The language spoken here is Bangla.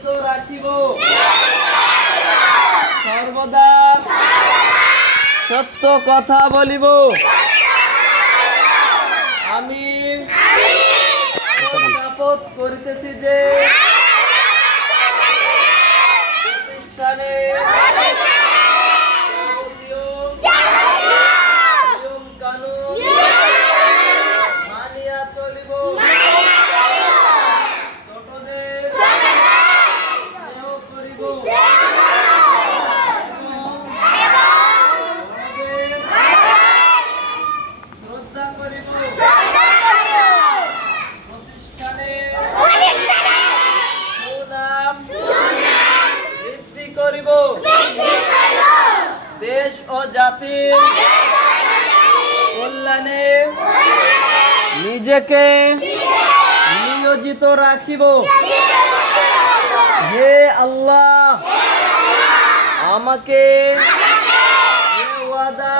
নিয়োজিত রাখিব সর্বদা সত্য কথা বলিব আমি শপথ করিতেছি যে প্রতিষ্ঠানে নিয়ম কানুন মানিয়া চলিব ছোটদের স্নেহ করিব বড়দের শ্রদ্ধা করিব প্রতিষ্ঠানে সুনাম বৃদ্ধি করিব দেশ ও জাতির কল্যাণে নিজেকে নিয়োজিত রাখিব হে আল্লাহ আমাকে এ ওয়াদা